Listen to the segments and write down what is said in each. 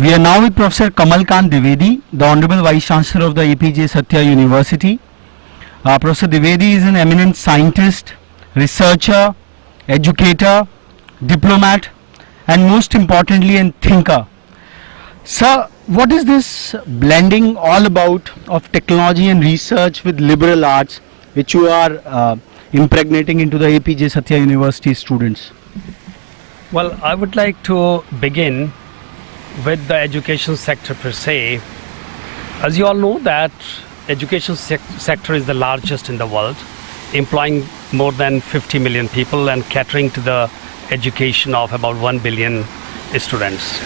We are now with Professor Kamal Kant Dwivedi, the Honorable Vice Chancellor of the APJ Satya University. Professor Dwivedi is an eminent scientist, researcher, educator, diplomat, and most importantly, a thinker. Sir, what is this blending all about of technology and research with liberal arts, which you are impregnating into the APJ Satya University students? Well, I would like to begin with the education sector per se. As you all know that education sector is the largest in the world, employing more than 50 million people and catering to the education of about 1 billion students.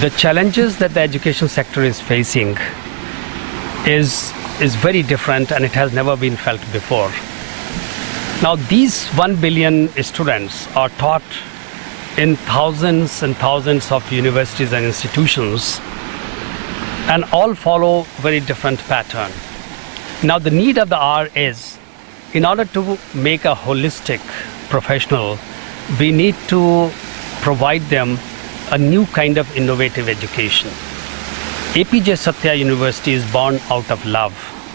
The challenges that the education sector is facing is very different, and it has never been felt before. Now, these 1 billion students are taught in thousands and thousands of universities and institutions, and all follow very different pattern. Now, the need of the hour is, in order to make a holistic professional, we need to provide them a new kind of innovative education. APJ Satya University is born out of love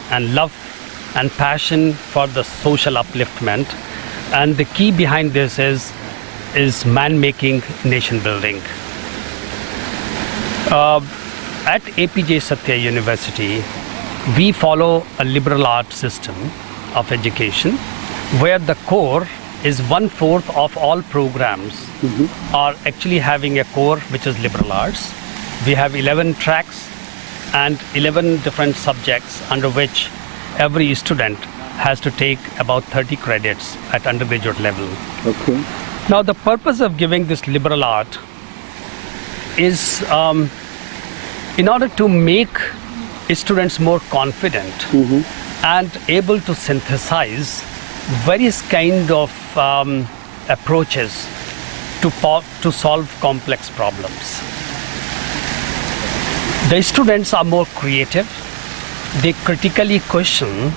and passion for the social upliftment, and the key behind this is man-making, nation-building. At APJ Satya University, we follow a liberal arts system of education, where the core is 1/4 of all programs are actually having a core which is liberal arts. We have 11 tracks and 11 different subjects under which every student has to take about 30 credits at undergraduate level. Okay. Now, the purpose of giving this liberal art is in order to make students more confident and able to synthesize various kind of approaches to solve complex problems. The students are more creative. They critically question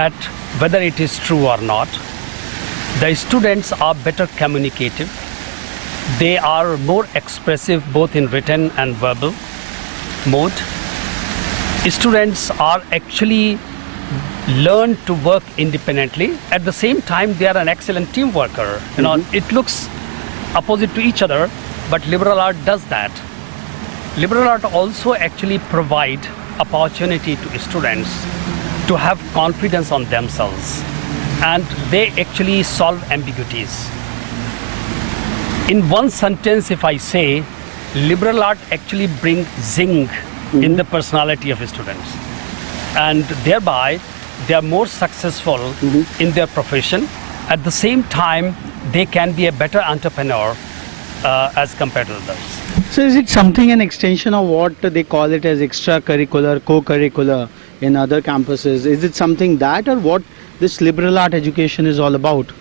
that whether it is true or not. The students are better communicative. They are more expressive both in written and verbal mode. Students are actually learn to work independently. At the same time, they are an excellent team worker. It looks opposite to each other, but liberal art does that. Liberal art also actually provide opportunity to students to have confidence on themselves, and they actually solve ambiguities. In one sentence, if I say, liberal art actually brings zing in the personality of students, and thereby they are more successful in their profession. At the same time, they can be a better entrepreneur as compared to others. So is it something an extension of what they call it as extracurricular, co-curricular in other campuses? Is it something that, or what this liberal art education is all about?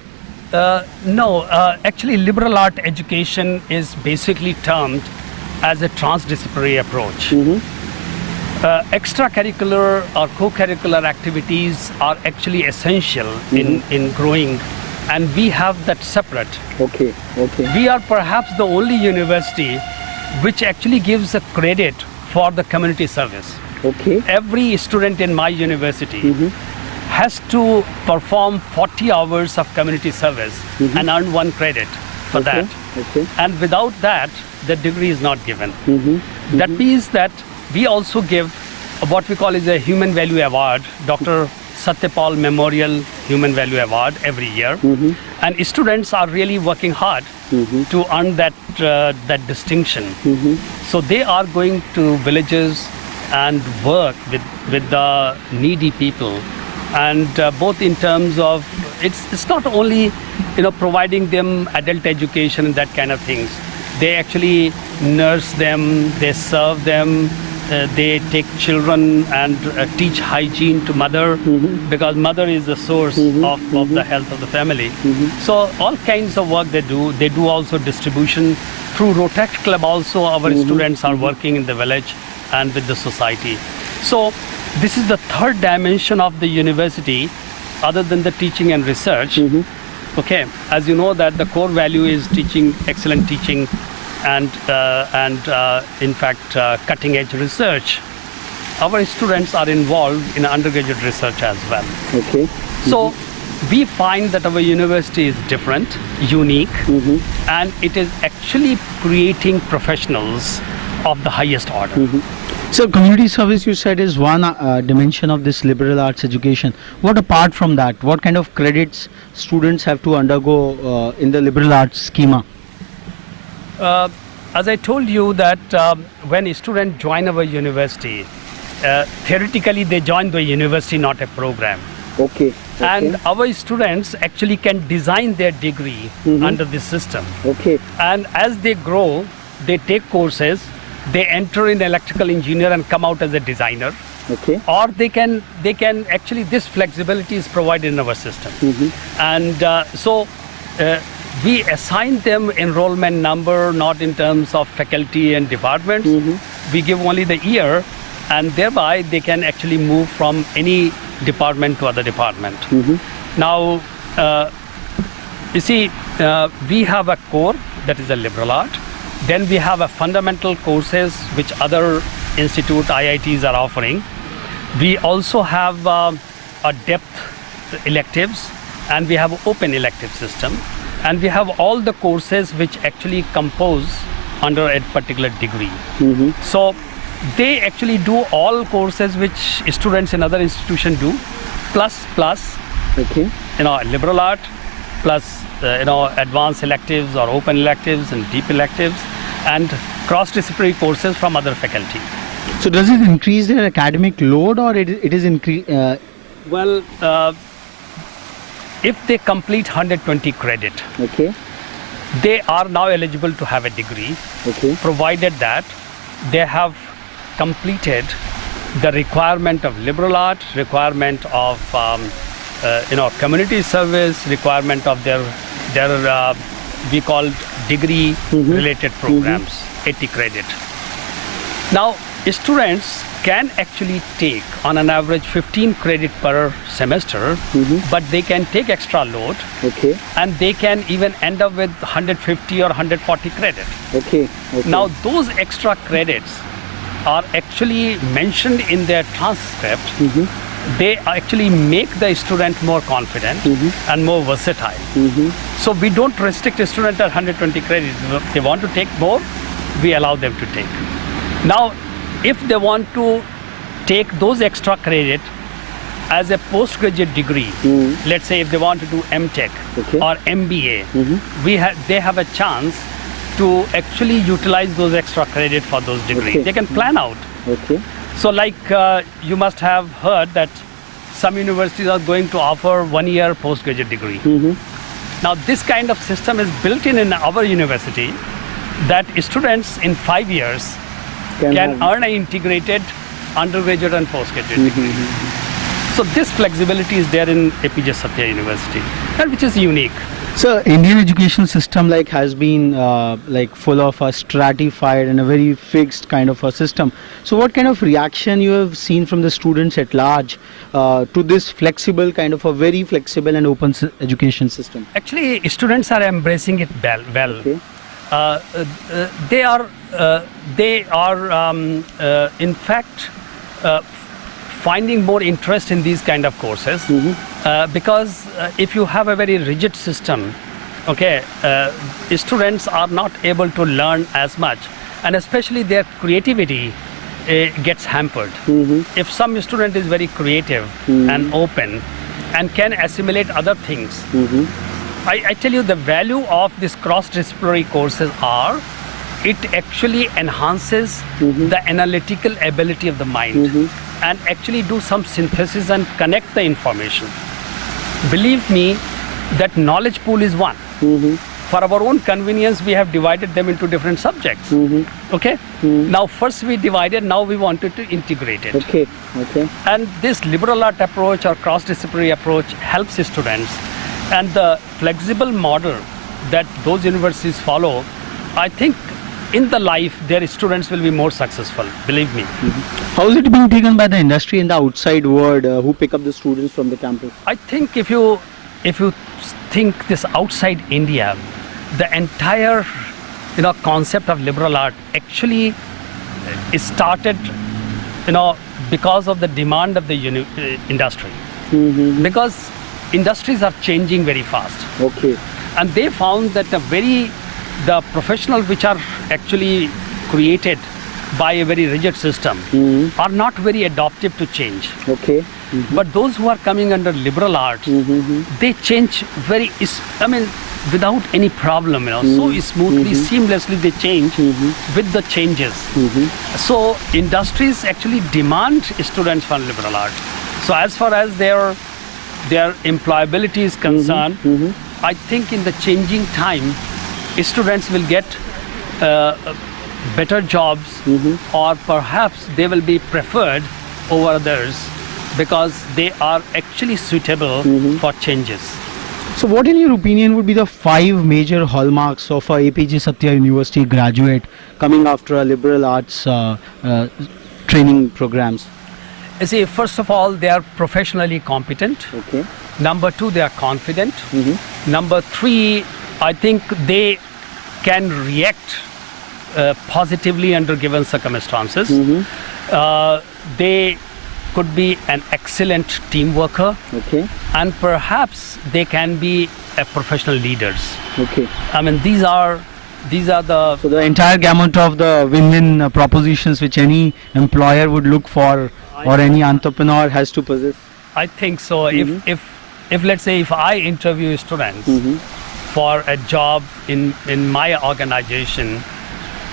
No, actually liberal art education is basically termed as a transdisciplinary approach. Extracurricular or co-curricular activities are actually essential in growing, and we have that separate. Okay. We are perhaps the only university which actually gives a credit for the community service. Okay. Every student in my university has to perform 40 hours of community service and earn 1 credit for that. Okay. And without that, the degree is not given. That means that we also give what we call is a Human Value Award, Dr. Satyapal Memorial Human Value Award every year. And students are really working hard to earn that distinction. So they are going to villages and work with the needy people, and both in terms of it's not only providing them adult education and that kind of things. They actually nurse them, they serve them, they take children and teach hygiene to mother, because mother is the source of the health of the family. So all kinds of work they do. They do also distribution through Rotary Club. Also our students are working in the village and with the society. So this is the third dimension of the university, other than the teaching and research. Okay, as you know that the core value is teaching, excellent teaching, and in fact cutting edge research, our students are involved in undergraduate research as well. Okay. So we find that our university is different, unique, and it is actually creating professionals of the highest order. So community service, you said, is one dimension of this liberal arts education. What apart from that, what kind of credits students have to undergo in the liberal arts schema? As I told you that when a student join our university, theoretically they join the university, not a program. Okay. And our students actually can design their degree under this system. Okay. And as they grow, they take courses, they enter in electrical engineer and come out as a designer. Okay. Or they can actually, this flexibility is provided in our system. And so we assign them enrollment number not in terms of faculty and departments. We give only the year, and thereby they can actually move from any department to other department. Now, you see, we have a core that is a liberal art. Then we have a fundamental courses which other institute, IITs are offering. We also have a depth electives, and we have open elective system. And we have all the courses which actually compose under a particular degree. So they actually do all courses which students in other institutions do, plus, Okay. liberal art, plus, advanced electives or open electives and deep electives, and cross-disciplinary courses from other faculty. So does it increase their academic load, or it is increase? Well, if they complete 120 credit, Okay. they are now eligible to have a degree, Okay. provided that they have completed the requirement of liberal art, requirement of community service, requirement of their we call degree related programs, 80 credit. Now students can actually take on an average 15 credit per semester, but they can take extra load. Okay. And they can even end up with 150 or 140 credit. Okay. Now those extra credits are actually mentioned in their transcript. They actually make the student more confident and more versatile. So we don't restrict a student at 120 credits. If they want to take more, we allow them to take. Now, if they want to take those extra credit as a postgraduate degree, let's say if they want to do MTech or MBA, they have a chance to actually utilize those extra credit for those degrees. They can plan out. So like you must have heard that some universities are going to offer 1 year postgraduate degree. Now this kind of system is built in our university, that students in 5 years can earn an integrated undergraduate and postgraduate degree. So this flexibility is there in APJ Satya University, and which is unique. So Indian education system has been full of a stratified and a very fixed kind of a system. So what kind of reaction you have seen from the students at large to this flexible kind of a very flexible and open education system? Actually, students are embracing it well. Okay. They are in fact finding more interest in these kind of courses, because if you have a very rigid system, students are not able to learn as much, and especially their creativity gets hampered. If some student is very creative and open and can assimilate other things, I tell you, the value of these cross-disciplinary courses are, it actually enhances the analytical ability of the mind and actually do some synthesis and connect the information. Believe me, that knowledge pool is one. For our own convenience, we have divided them into different subjects. Now first we divided, now we wanted to integrate it. And this liberal art approach or cross-disciplinary approach helps students. And the flexible model that those universities follow, I think in the life their students will be more successful, believe me. How is it being taken by the industry and the outside world who pick up the students from the campus? I think if you think this outside India, the entire concept of liberal art actually it started, because of the demand of the industry. Because industries are changing very fast. Okay. And they found that the professionals which are actually created by a very rigid system are not very adaptive to change. Okay. But those who are coming under liberal arts, they change without any problem, so smoothly, seamlessly they change with the changes. So industries actually demand students from liberal arts. So as far as their employability is concerned, I think in the changing time, students will get better jobs, or perhaps they will be preferred over others because they are actually suitable for changes. So what in your opinion would be the 5 major hallmarks of a APJ Satya University graduate coming after a liberal arts training programs? You see, first of all, they are professionally competent. Okay. Number 2, they are confident. Number 3, I think they can react positively under given circumstances. They could be an excellent team worker. Okay. And perhaps they can be professional leaders. Okay. These are the... So the entire gamut of the win-win propositions which any employer would look for, or any entrepreneur has to possess. I think so. If let's say if I interview students for a job in my organization,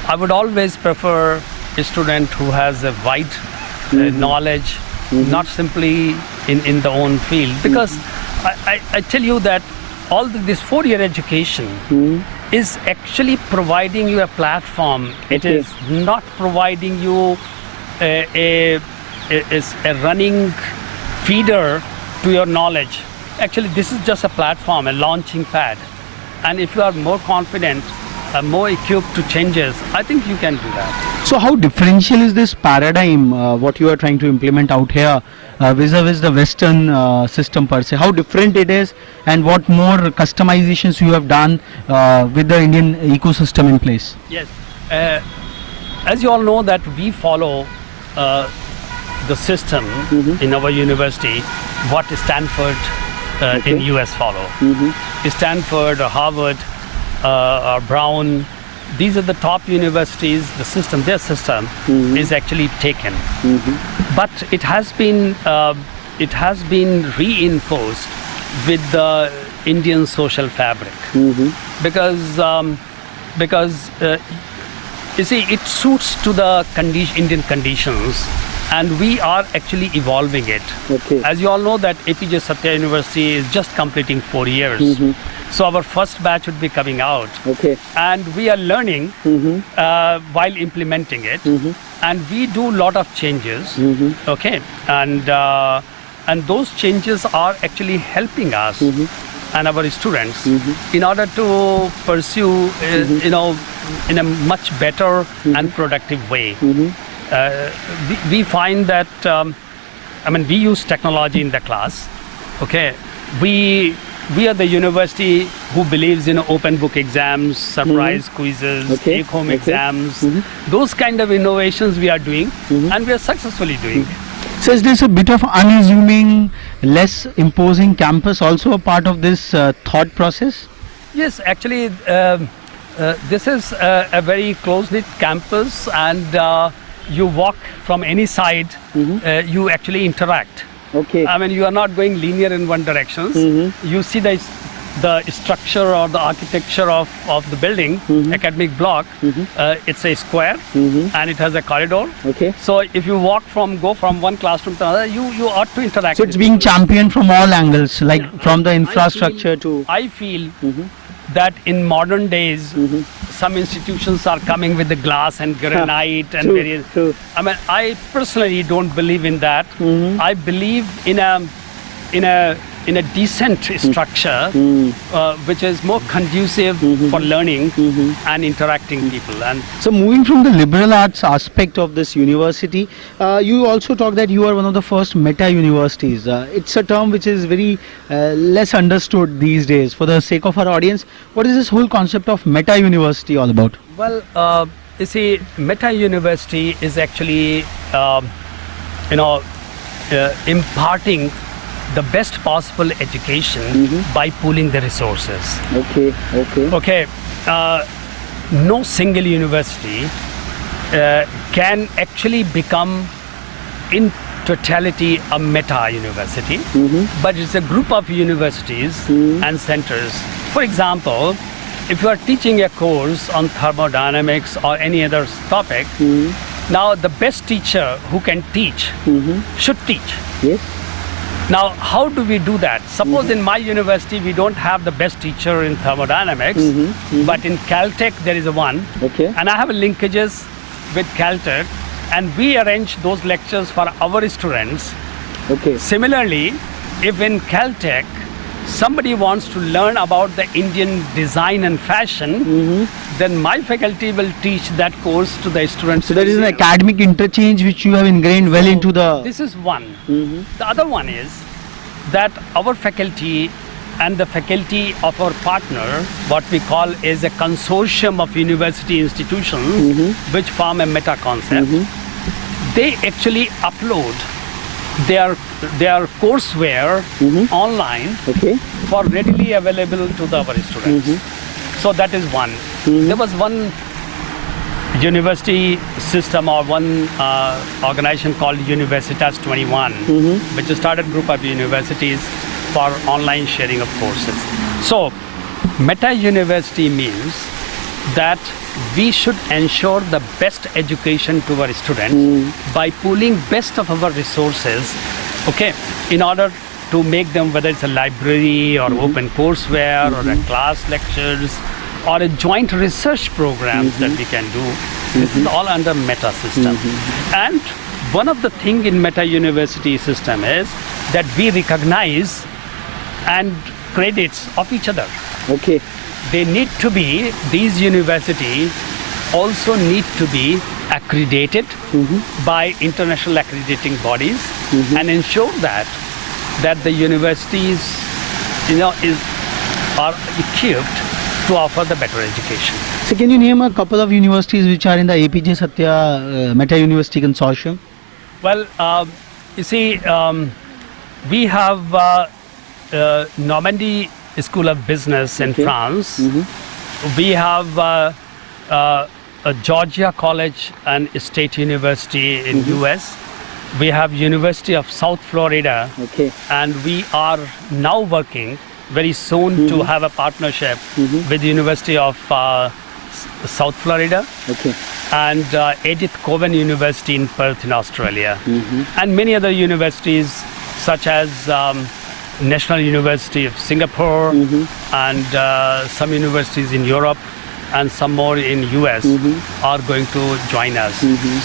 I would always prefer a student who has a wide knowledge, not simply in the own field. Because I tell you that this 4-year education is actually providing you a platform. It is not providing you a running feeder to your knowledge. Actually, this is just a platform, a launching pad. And if you are more confident, more equipped to changes, I think you can do that. So how differential is this paradigm, what you are trying to implement out here, vis-a-vis the Western system per se? How different it is, and what more customizations you have done with the Indian ecosystem in place? Yes. As you all know that we follow the system in our university, what Stanford in US follow. Stanford or Harvard or Brown, these are the top universities. Their system is actually taken, but it has been reinforced with the Indian social fabric, because you see, it suits to the Indian conditions, and we are actually evolving it. Okay. As you all know that APJ Satya University is just completing 4 years. So our first batch would be coming out. Okay. And we are learning while implementing it. And we do a lot of changes. Okay. And those changes are actually helping us and our students in order to pursue, in a much better and productive way. We find that, we use technology in the class. Okay. We are the university who believes in open book exams, surprise quizzes, take-home exams. Those kind of innovations we are doing, and we are successfully doing. So is this a bit of unassuming, less imposing campus also a part of this thought process? Yes, actually, this is a very close-knit campus, and you walk from any side, you actually interact. Okay. You are not going linear in one direction. You see the structure or the architecture of the building, academic block. It's a square and it has a corridor. Okay. So if you go from one classroom to another, you ought to interact. So it's being championed from all angles, like from the infrastructure to... I feel that in modern days, some institutions are coming with the glass and granite and various... True. I personally don't believe in that. I believe in a in a decent structure, which is more conducive for learning and interacting people. And So moving from the liberal arts aspect of this university, you also talk that you are one of the first meta universities. It's a term which is very less understood these days. For the sake of our audience, what is this whole concept of meta university all about? well, you see, Meta University is actually, imparting the best possible education by pooling the resources. Okay, okay. Okay, no single university can actually become in totality a meta university, but it's a group of universities and centers. For example, if you are teaching a course on thermodynamics or any other topic, now the best teacher who can teach should teach. Yes. Now, how do we do that? Suppose in my university we don't have the best teacher in thermodynamics, but in Caltech there is a one, Okay. and I have linkages with Caltech, and we arrange those lectures for our students. Okay. Similarly, if in Caltech somebody wants to learn about the Indian design and fashion, then my faculty will teach that course to the students. So there is an academic interchange which you have ingrained well into the. This is one. The other one is that our faculty and the faculty of our partner, what we call is a consortium of university institutions which form a meta concept, they actually upload their courseware online Okay. for readily available to our students. So that is one. There was one university system or one organization called Universitas 21, which started a group of universities for online sharing of courses. So meta university means that we should ensure the best education to our students by pooling best of our resources, okay, in order to make them, whether it's a library or open courseware or a class lectures or a joint research programs that we can do. This is all under meta system. And one of the thing in meta university system is that we recognize and credits of each other. Okay. They need to be, these universities also need to be accredited by international accrediting bodies and ensure that the universities are equipped to offer the better education. So can you name a couple of universities which are in the APJ Satya Meta University Consortium? Well, you see, we have Normandy School of Business in France. We have Georgia College and State University in US. We have University of South Florida. Okay. And we are now working very soon to have a partnership with University of South Florida. Okay. And Edith Cowan University in Perth in Australia. And many other universities such as National University of Singapore and some universities in Europe and some more in US are going to join us.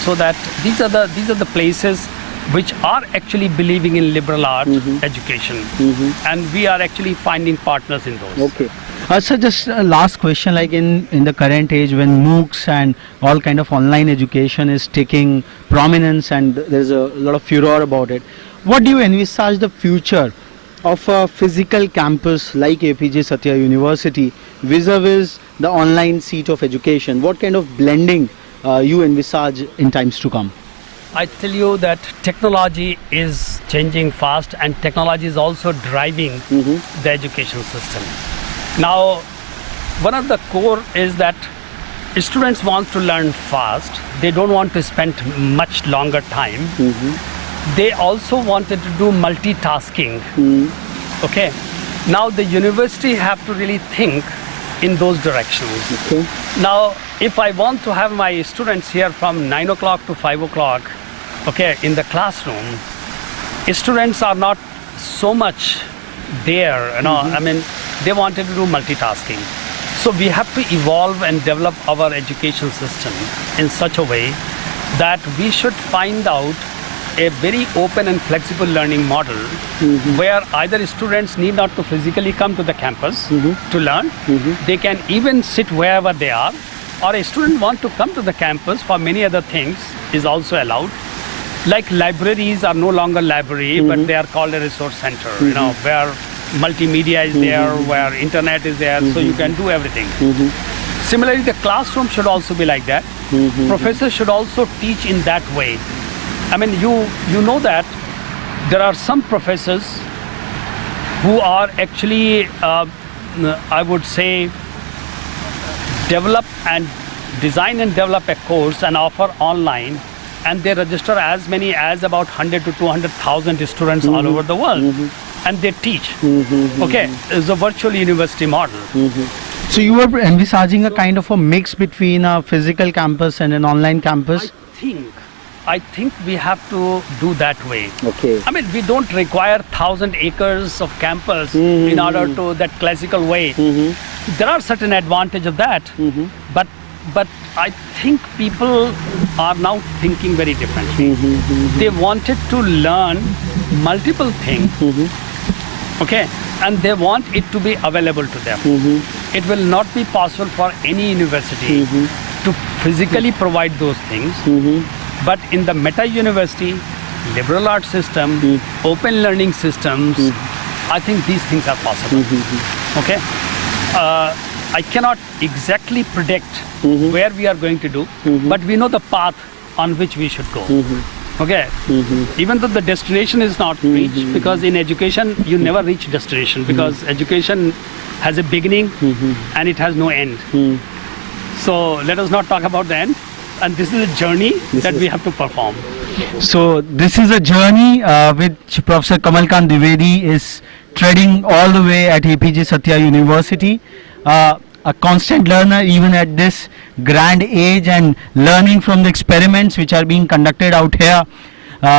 So that these are the places which are actually believing in liberal arts education, and we are actually finding partners in those. Okay. So just a last question, like in the current age when MOOCs and all kind of online education is taking prominence and there's a lot of furor about it, what do you envisage the future of a physical campus like APJ Satya University vis-a-vis the online seat of education? What kind of blending you envisage in times to come? I tell you that technology is changing fast and technology is also driving the education system. Now, one of the core is that students want to learn fast. They don't want to spend much longer time. They also wanted to do multitasking. Okay. Now the university have to really think in those directions. Okay. Now, if I want to have my students here from 9 o'clock to 5 o'clock, okay, in the classroom, students are not so much there, I mean, they wanted to do multitasking. So we have to evolve and develop our education system in such a way that we should find out a very open and flexible learning model where either students need not to physically come to the campus to learn. They can even sit wherever they are, or a student want to come to the campus for many other things is also allowed. Like libraries are no longer library, but they are called a resource center, you know, where multimedia is there, where internet is there, so you can do everything. Similarly, the classroom should also be like that. Professors should also teach in that way. I mean, you know that there are some professors who are actually, I would say, design and develop a course and offer online, and they register as many as about 100 to 200,000 students all over the world, and they teach. Okay, it's a virtual university model. So you were envisaging a kind of a mix between a physical campus and an online campus? I think we have to do that way. Okay. I mean, we don't require 1,000 acres of campus in order to that classical way. There are certain advantages of that, but I think people are now thinking very differently. They wanted to learn multiple things, okay, and they want it to be available to them. It will not be possible for any university to physically provide those things, but in the Meta University, liberal arts system, open learning systems, I think these things are possible. Okay. I cannot exactly predict where we are going to do, but we know the path on which we should go. Okay. Even though the destination is not reached, because in education you never reach destination, because education has a beginning and it has no end. So let us not talk about the end. And this is a journey that we have to perform. So this is a journey which Professor Kamal Kant Dwivedi is treading all the way at APJ Satya University. A constant learner even at this grand age, and learning from the experiments which are being conducted out here.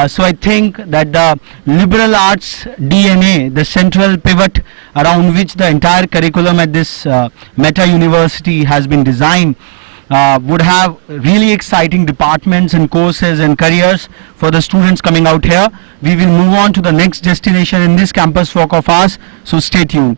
So I think that the liberal arts DNA, the central pivot around which the entire curriculum at this Meta University has been designed, would have really exciting departments and courses and careers for the students coming out here. We will move on to the next destination in this campus walk of ours, so stay tuned.